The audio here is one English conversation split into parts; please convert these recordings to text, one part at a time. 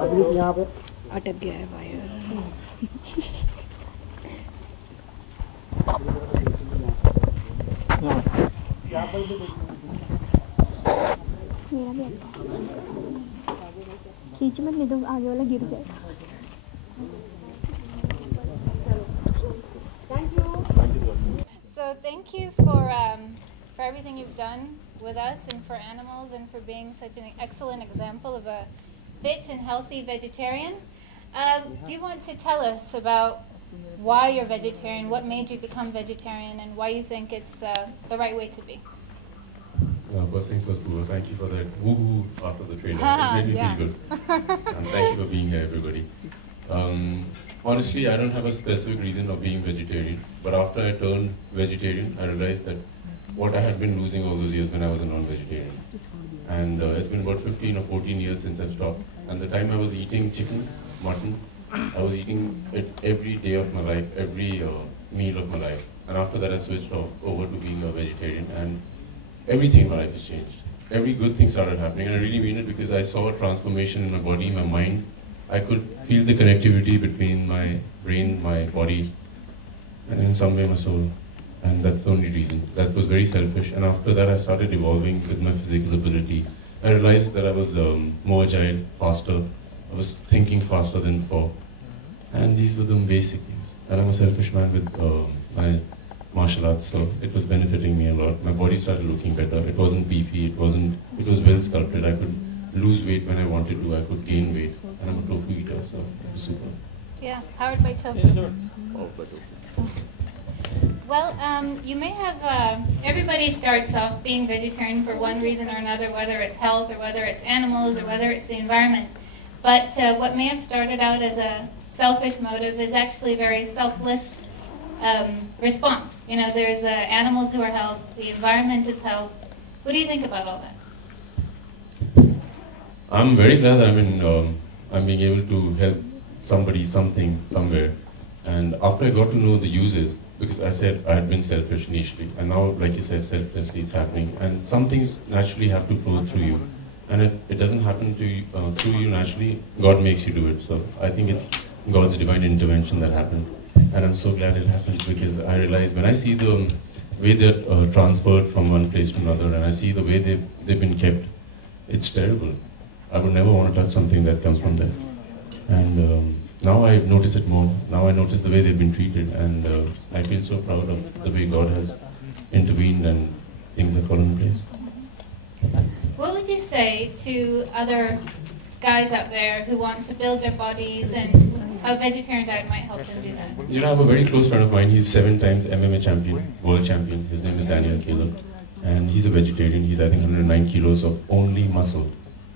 अभी यहाँ पे अटक गया है वायर। मेरा भी खींच मत, नहीं तो आगे वाला गिर जाए। So thank you for everything you've done with us and for animals and for being such an excellent example of a fit and healthy vegetarian. Do you want to tell us about why you're vegetarian, what made you become vegetarian, and why you think it's the right way to be? First things first, Pooja, thank you for that woo-hoo after the trailer. It made me feel good. And thank you for being here, everybody. Honestly, I don't have a specific reason of being vegetarian, but after I turned vegetarian, I realized that what I had been losing all those years when I was a non-vegetarian. And it's been about 15 or 14 years since I've stopped. And the time I was eating chicken, mutton, I was eating it every day of my life, every meal of my life. And after that, I switched over to being a vegetarian, and everything in my life has changed. Every good thing started happening, and I really mean it because I saw a transformation in my body, my mind. I could feel the connectivity between my brain, my body, and in some way my soul. And that's the only reason. That was very selfish. And after that, I started evolving with my physical ability. I realized that I was more agile, faster. I was thinking faster than before. And these were the basic things. And I'm a selfish man with my martial arts, so it was benefiting me a lot. My body started looking better. It wasn't beefy. It was well sculpted. I could lose weight when I wanted to. I could gain weight. And I'm a tofu eater, so it was super. Yeah, powered by tofu. Well, you may have, everybody starts off being vegetarian for one reason or another, whether it's health or whether it's animals or whether it's the environment. But what may have started out as a selfish motive is actually a very selfless response. You know, there's animals who are helped, the environment is helped. What do you think about all that? I'm very glad I'm being able to help somebody, something, somewhere. And after I got to know the uses, because I said I had been selfish initially, and now, like you said, selflessly is happening. And some things naturally have to flow through you. And if it doesn't happen to you, through you naturally, God makes you do it. So I think it's God's divine intervention that happened. And I'm so glad it happened, because I realized when I see the way they're transferred from one place to another, and I see the way they've been kept, it's terrible. I would never want to touch something that comes from there. And now I notice it more. Now I notice the way they've been treated, and I feel so proud of the way God has intervened and things have fallen in place. What would you say to other guys out there who want to build their bodies and how a vegetarian diet might help them do that? You know, I have a very close friend of mine. He's 7 times MMA champion, world champion. His name is Daniel Caleb, and he's a vegetarian. He's, I think, 109 kilos of only muscle.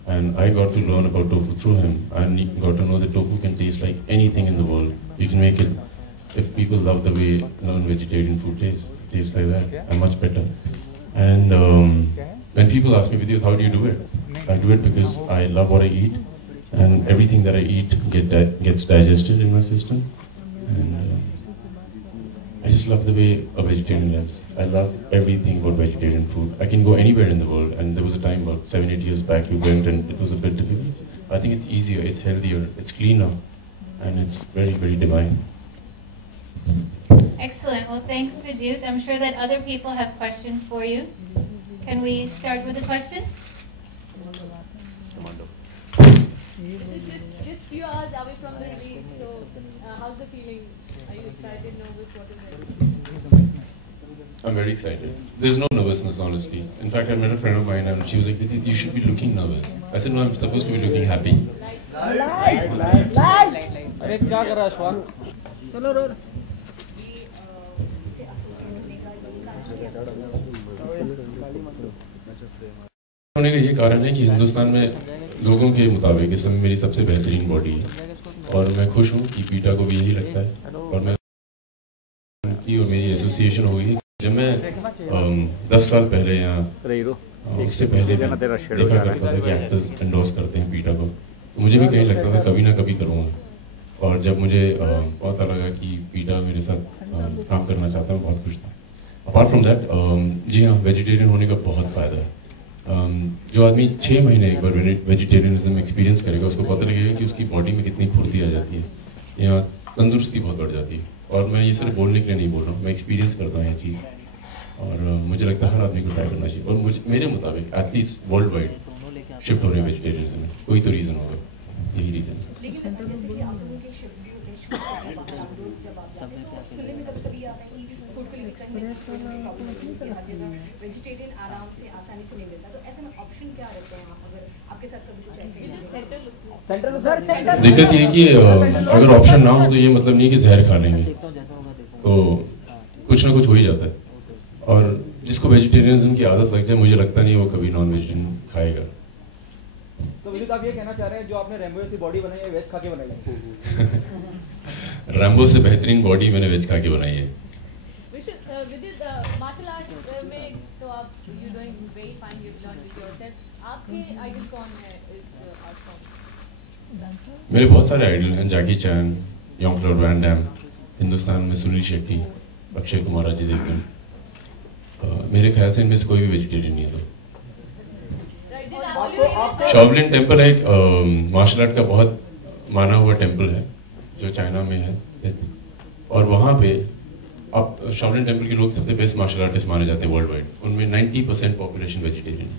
And I got to learn about tofu through him. I got to know that tofu can taste like anything in the world. You can make it, if people love the way non-vegetarian food tastes like that, and much better. And when people ask me, Vidyut, how do you do it? I do it because I love what I eat, and everything that I eat gets digested in my system. And I just love the way a vegetarian lives. I love everything about vegetarian food. I can go anywhere in the world, and there was a time about 7-8 years back you went and it was a bit difficult. I think it's easier, it's healthier, it's cleaner, and it's very, very divine. Excellent. Well, thanks, Vidyut. I'm sure that other people have questions for you. Can we start with the questions? Just few hours away from the release, so how's the feeling? Are you excited, nervous, what is it? I'm very excited. There's no nervousness, honestly. In fact, I met a friend of mine and she was like, Vidyut, you should be looking nervous. I said, no, I'm supposed to be looking happy. अरे क्या कर रहा है श्वान? चलो रो। होने का ये कारण है कि हिंदुस्तान में लोगों के मुताबिक इस समय मेरी सबसे बेहतरीन बॉडी है, और मैं खुश हूँ कि पीटा को भी यही लगता है, और मैं और मेरी एसोसिएशन हो गई। जब मैं 10 साल पहले यहाँ उससे पहले देखा करता था कि एक्टर्स एंडोर्स करते हैं पीटा को, तो मुझे भी कहीं लगता था कभी ना कभी करूँगा। और जब मुझे पता लगा कि पीटा मेरे साथ काम करना चाहता है, मैं बहुत खुश था। अपार्ट फ्रॉम दैट, जी हाँ, वेजिटेरियन होने का बहुत फ़ायदा है। जो आदमी 6 महीने एक बार वेजिटेरियनिज्म एक्सपीरियंस करेगा उसको पता लगेगा कि उसकी बॉडी में कितनी फुर्ती आ जाती है या तंदुरुस्ती बहुत बढ़ जाती है। और मैं ये सिर्फ बोलने के लिए नहीं बोल रहा हूँ, मैं एक्सपीरियंस करता हूँ ये चीज़, और मुझे लगता है हर आदमी को ट्राई करना चाहिए। और मेरे मुताबिक एथलीट्स वर्ल्ड वाइड शिफ्ट हो रहे हैं वेजिटेरियनिज्म में, कोई तो रीज़न होगा, यही रीज़न है। वेजिटेरियन आराम से आसानी से नहीं मिलता, तो ऐसे में ऑप्शन क्या रहते हैं अगर आपके साथ कभी कुछ ऐसे दिक्कत ये है कि अगर ऑप्शन ना हो तो ये मतलब नहीं कि जहर खा लेंगे, तो कुछ ना कुछ हो ही जाता है। और जिसको वेजिटेरियनिज्म की आदत लग जाए, मुझे लगता नहीं वो कभी नॉन वेजिटेरियन खाएगा। तो विदित आप ये कहना चाह रहे हैं जो आपने रैम्बो जैसी बॉडी बनाई है वेज खा के बनाई है? रैम्बो से बेहतरीन बॉडी मैंने वेज खा के बनाई है। विदित मार्शल आर्ट में तो आप you doing very fine, you not with yourself, आपके आइडल कौन है इस आर्ट फॉर्म? मेरे बहुत सारे आइडल हैं, जैकी चैन, यॉन्ग-क्लॉड वैन डैम, हिंदुस्तान में सुनील शेट्टी, अक्षय कुमार, अजय देवगन। मेरे ख्याल से इनमें से कोई भी वेजिटेरियन नहीं है। तो शाओलिन टेम्पल एक मार्शल आर्ट का बहुत माना हुआ टेम्पल है जो चाइना में है, और वहाँ पे अब शाओलिन टेम्पल के लोग सबसे बेस्ट मार्शल आर्टिस्ट माने जाते हैं वर्ल्ड वाइड। उनमें 90% पॉपुलेशन वेजिटेरियन है।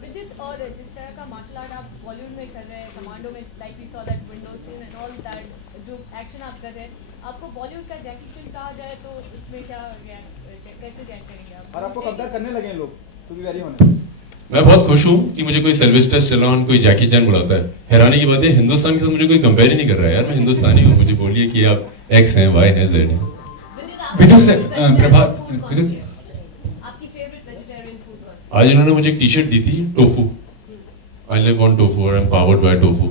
विदित, और जिस तरह का मार्शल आर्ट आप बॉलीवुड में कर रहे हैं, कमांडो में like we saw that window scene and all that, जो एक्शन आप कर रहे हैं, आपको बॉलीवुड का जैकी चैन कहा जाए तो उसमें क्या कैसे रिएक्ट करेंगे आप? और आपको कंपेयर करने लगे हैं लोग, टू बी वेरी ऑनेस्ट। मैं बहुत खुश हूँ कि मुझे कोई सिल्वेस्टर स्टैलोन, कोई जैकी चैन बुलाता है। हैरानी की बात है हिंदुस्तान के साथ मुझे कोई कंपेयर ही नहीं कर रहा है। यार मैं हिंदुस्तानी हूँ, मुझे बोलिए कि आप एक्स हैं, वाई हैं, जेड हैं। आज इन्होंने मुझे एक टी शर्ट दी थी, tofu, I live on tofu और I am powered by tofu,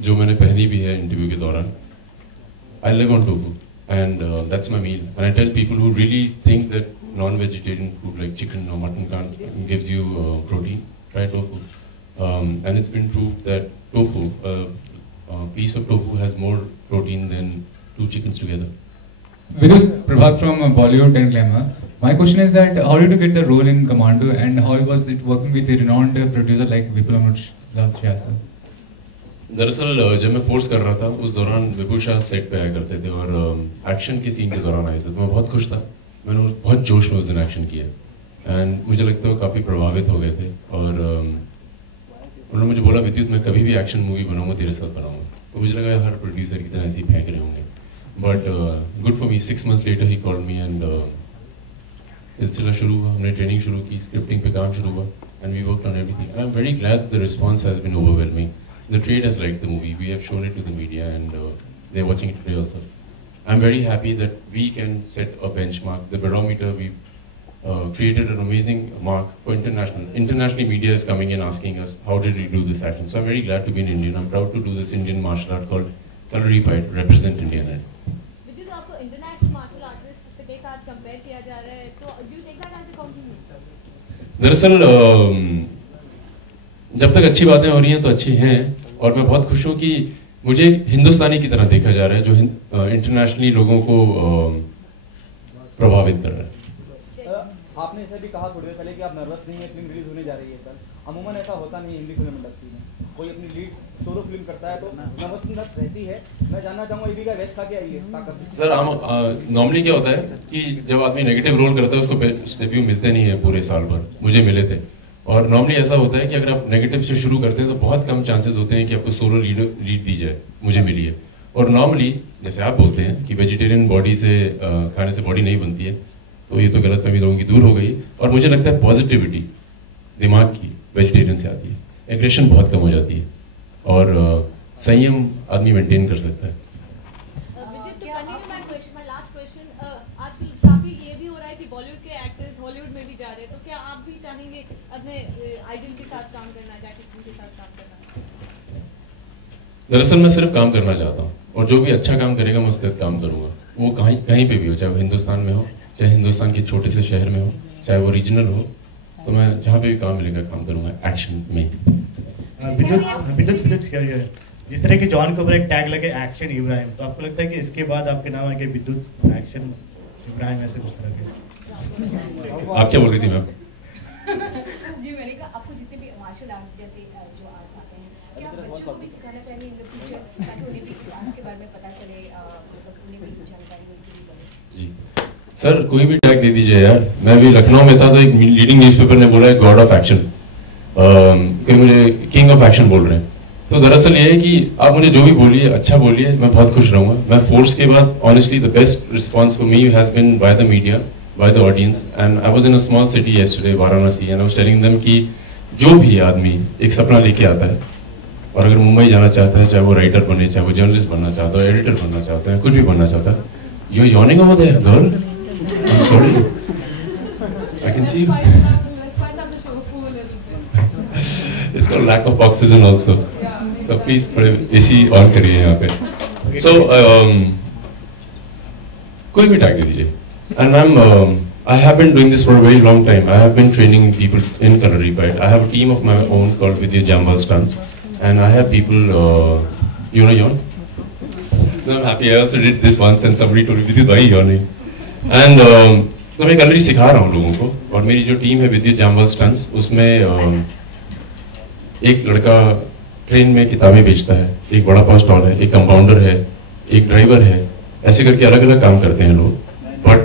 जो मैंने पहनी भी है इंटरव्यू के दौरान। I live on tofu and that's my meal. And I tell people who really think that non-vegetarian food like chicken or mutton gives you protein, try tofu. And it's been proved that tofu, a piece of tofu has more protein than 2 chickens together. Vidus Prabhat from Bollywood and Glamour. My question is that how did you get the role in Commando and how was it working with a renowned producer like Vipul Anuj Srivastava? दरअसल जब मैं force कर रहा था उस दौरान विपुल Shah set पे आया करते थे और एक्शन के सीन के दौरान आए थे, तो मैं बहुत खुश था। मैंने बहुत जोश में उस दिन एक्शन किया एंड मुझे लगता है वो काफ़ी प्रभावित हो गए थे और उन्होंने मुझे बोला विद्युत मैं कभी भी एक्शन मूवी बनाऊंगा तेरे साथ बनाऊंगा। तो मुझे लगा हर प्रोड्यूसर की तरह ऐसे ही फेंक रहे होंगे, but good for me 6 months later ही कॉल्ड मी एंड सिलसिला शुरू हुआ, हमने ट्रेनिंग शुरू की, स्क्रिप्टिंग पे काम शुरू हुआ and we worked on everything and I am very glad the response has been overwhelming. The trade has liked the movie. We have shown it to the media and they're watching it today also. I'm very happy that we can set a benchmark, the barometer. We've created an amazing mark for international. Internationally, media is coming in asking us, how did we do this action? So I'm very glad to be an Indian. I'm proud to do this Indian martial art called Kalari Fight, represent India. Because आपको international martial artist के साथ compare किया जा रहा है, तो do you take that as a compliment? दरअसल जब तक अच्छी बातें हो रही हैं तो अच्छी हैं और मैं बहुत खुश हूँ कि मुझे हिंदुस्तानी की तरह देखा जा रहा है जो इंटरनेशनली लोगों को प्रभावित कर रहा है। आपने ऐसा भी कहा थोड़ी देर पहले कि आप नर्वस नहीं है, फिल्म रिलीज होने जा रही है कल। अमूमन ऐसा होता नहीं है हिंदी फिल्म इंडस्ट्री में, कोई अपनी लीड सोलो फिल्म करता है तो नर्वसनेस रहती है। मैं जानना चाहूँगा ये भी क्या वेज खा के आई है ताकत? सर नॉर्मली क्या होता है कि जब आदमी नेगेटिव रोल करता है उसको रिव्यू मिलते नहीं है पूरे साल भर, मुझे मिले थे। और नॉर्मली ऐसा होता है कि अगर आप नेगेटिव से शुरू करते हैं तो बहुत कम चांसेस होते हैं कि आपको सोलो लीड दी जाए, मुझे मिली है। और नॉर्मली जैसे आप बोलते हैं कि वेजिटेरियन बॉडी से खाने से बॉडी नहीं बनती है, तो ये तो गलतफहमी लोगों की दूर हो गई। और मुझे लगता है पॉजिटिविटी दिमाग की वेजिटेरियन से आती है, एग्रेशन बहुत कम हो जाती है और संयम आदमी मेंटेन कर सकता है। दरअसल मैं सिर्फ काम करना चाहता हूँ और जो भी अच्छा काम करेगा मैं उसके साथ काम करूँगा, वो कहीं पे भी हो, चाहे वो हिंदुस्तान में हो, चाहे हिंदुस्तान के छोटे से शहर में हो, चाहे वो रीजनल हो, तो मैं जहाँ पे भी काम मिलेगा काम करूँगा एक्शन में। विद्युत जिस तरह की जॉन के ऊपर एक टैग लगे एक्शन इब्राहिम, तो आपको लगता है कि इसके बाद आपके नाम आगे विद्युत एक्शन इब्राहिम ऐसे कुछ तरह के? आप क्या बोल रही थी मैम? जी मैंने कहा बताना चाहेंगे इन द फ्यूचर ताकि उन्हें भी इस आर्ट्स के बारे में पता चले, मतलब उन्हें भी जानकारी मिलती जी सर, कोई भी टैग दे दीजिए यार। मैं भी लखनऊ में था तो एक लीडिंग न्यूज़पेपर ने बोला है गॉड ऑफ एक्शन, कोई मुझे किंग ऑफ एक्शन बोल रहे हैं। तो दरअसल ये है कि आप मुझे जो भी बोलिए अच्छा बोलिए, मैं बहुत खुश रहूंगा। मैं फोर्स के बाद honestly the best response for me has been by the media, by the audience, and I was in a small city yesterday, Varanasi, and I was telling them कि जो भी आदमी एक सपना लेके आता है और अगर मुंबई जाना चाहता है, चाहे वो राइटर बने, चाहे वो जर्नलिस्ट बनना चाहता है, एडिटर बनना चाहता है, कुछ भी बनना चाहता है, you are yawning over there, girl. I'm sorry. I can see you. Let's spice up the show for a little bit. It's called lack of oxygen also. So please थोड़े AC on करिए यहाँ पे. So कोई भी tag दे दीजिए. And I have been doing this for a very long time. I have been training people in color repair. I have a team of my own called vidyut jammwal stunts, and I have people. You know yawn? No, I'm happy. I also did this once, and somebody told me Vidyut, why yawning? And तो मैं कलरी सिखा रहा हूँ लोगों को, और मेरी जो टीम है विद्युत जामवल स्टंट्स, उसमें एक लड़का ट्रेन में किताबें बेचता है, एक बड़ा पास स्टॉल है, एक कंपाउंडर है, एक ड्राइवर है, ऐसे करके अलग अलग काम करते हैं लोग. But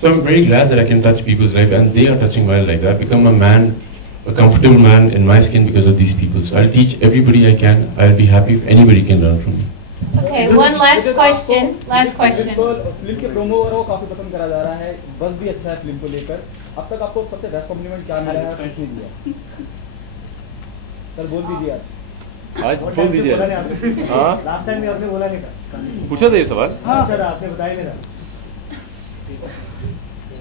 so I'm very glad that I can touch people's life, and they are touching my life. I've become a man, a comfortable man in my skin because of these people. So I'll teach everybody I can. I'll be happy if anybody can learn from me. Okay, one last question. Last question. Film के promo और वो काफी पसंद करा जा रहा है, बस भी अच्छा है फिल्म को लेकर. अब तक आपको सबसे बेस्ट कॉम्प्लीमेंट क्या मिला है, किसने दिया? सर बोल दीजिए आप. आज बोल दीजिए. हाँ, लास्ट टाइम भी आपने बोला नहीं था. पूछा था ये सवाल. हाँ सर, आपने बताया नहीं था.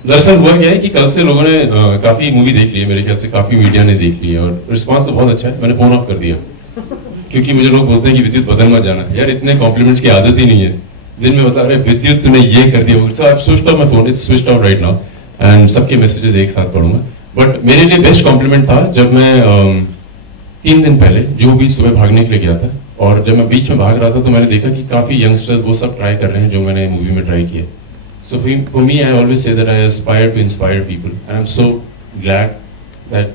दरअसल हुआ क्या है कि कल से लोगों ने काफी मूवी देख ली है, मेरे ख्याल से काफी मीडिया ने देख ली है, और रिस्पांस तो बहुत अच्छा है. मैंने फोन ऑफ कर दिया क्योंकि मुझे लोग बोलते हैं कि विद्युत बदल मत जाना. यार इतने कॉम्प्लीमेंट्स की आदत ही नहीं है. दिन में मतलब अरे विद्युत तूने ये कर दिया. So I have switched off my phone, it's switched off right now, and सबके मैसेजेस एक साथ पढ़ूंगा. बट मेरे लिए बेस्ट कॉम्प्लीमेंट था जब मैं 3 दिन पहले जो भी सुबह भागने के लिए गया था, और जब मैं बीच में भाग रहा था तो मैंने देखा कि काफी यंगस्टर्स वो सब ट्राई कर रहे हैं जो मैंने मूवी में ट्राई किया. So for me, I always say that I aspire to inspire people, and I'm so glad that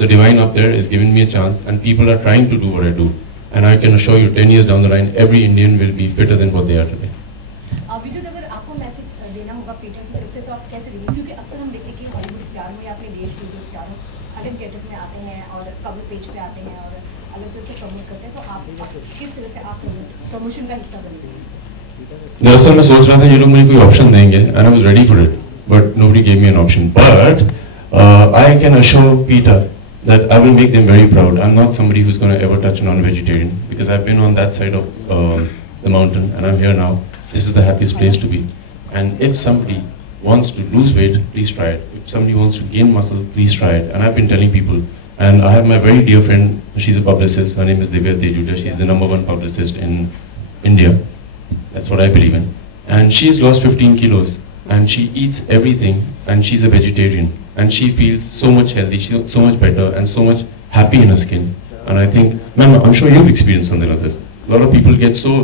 the divine up there is giving me a chance, and people are trying to do what I do, and I can assure you, 10 years down the line, every Indian will be fitter than what they are today. विद्युत, अगर आपको message देना होगा PETA की तरफ से तो आप कैसे देंगे? क्योंकि अक्सर हम देखते हैं कि हॉलीवुड स्टार हो या अपने देश के जो स्टार हो, अलग गेटअप में आते हैं और कवर पेज पे आते हैं और अलग तरह से प्रमोट करते हैं, तो आप किस तरह से आप प्रमोशन का हिस्सा बनेंगे? दरअसल मैं सोच रहा था ये लोग मुझे कोई ऑप्शन देंगे, and I was ready for it, but nobody gave me an option. But I can assure Peta that I will make them very proud. I'm not somebody who's going to ever touch a non-vegetarian, because I've been on that side of the mountain, and I'm here now. This is the happiest place to be. And if somebody wants to lose weight, please try it. If somebody wants to gain muscle, please try it. And I've been telling people, and I have my very dear friend, she's a publicist, her name is Divyat. She's the #1 publicist in India. That's what I believe in. And she's lost 15 kilos, and she eats everything, and she's a vegetarian, and she feels so much healthy, she looks so much better, and so much happy in her skin. And I think, man, I'm sure you've experienced something like this. A lot of people get so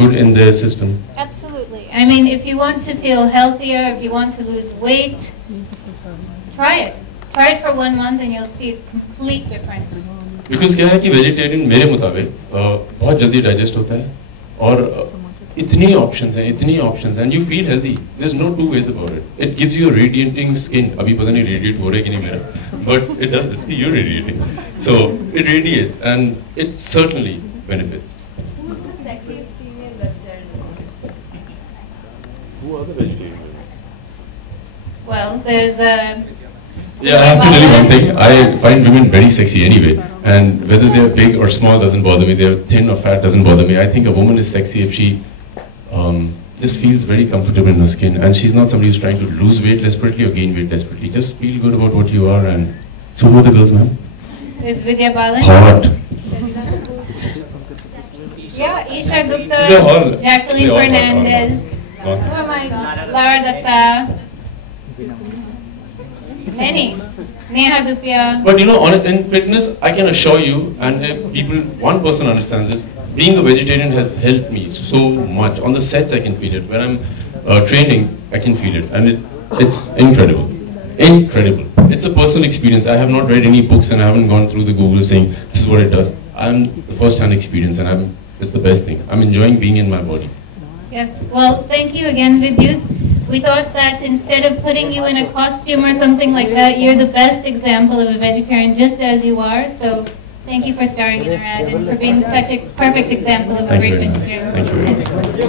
good in their system. Absolutely. I mean, if you want to feel healthier, if you want to lose weight, try it. Try it for 1 month and you'll see a complete difference. Because क्या है कि vegetarian मेरे मुताबिक बहुत जल्दी digest होता है, और इतनी ऑप्शंस हैं, and you feel healthy. There's no two ways about it. It gives you a radiating skin. अभी पता नहीं radiate हो रहा है कि नहीं मेरा, but it does. See, you're radiating. So it radiates, and it certainly benefits. Who's the sexiest female vegetarian? Who are the vegetarians? Well, there's a... Yeah, I have to tell you one thing. I find women very sexy anyway, and whether they're big or small doesn't bother me. They're thin or fat doesn't bother me. I think a woman is sexy if she just feels very comfortable in her skin, and she's not somebody who's trying to lose weight desperately or gain weight desperately. Just feel good about what you are. And so, who are the girls, ma'am? There's Vidya Balan. Hot. Yeah, Isha Gupta, They're all- Jacqueline they're all hot, Fernandez. hot, hot. Who am I? Lara Datta. Many. Neha Dupia. But you know, in fitness, I can assure you, and if people, one person understands this, being a vegetarian has helped me so much. On the sets, I can feel it. When I'm training, I can feel it, and it's incredible. Incredible. It's a personal experience. I have not read any books, and I haven't gone through the Google saying this is what it does. I'm the first-hand experience, and it's the best thing. I'm enjoying being in my body. Yes, well, thank you again, Vidyut. We thought that instead of putting you in a costume or something like that, you're the best example of a vegetarian just as you are. So thank you for starring in our ad and for being such a perfect example of a great vegetarian. Thank you very much.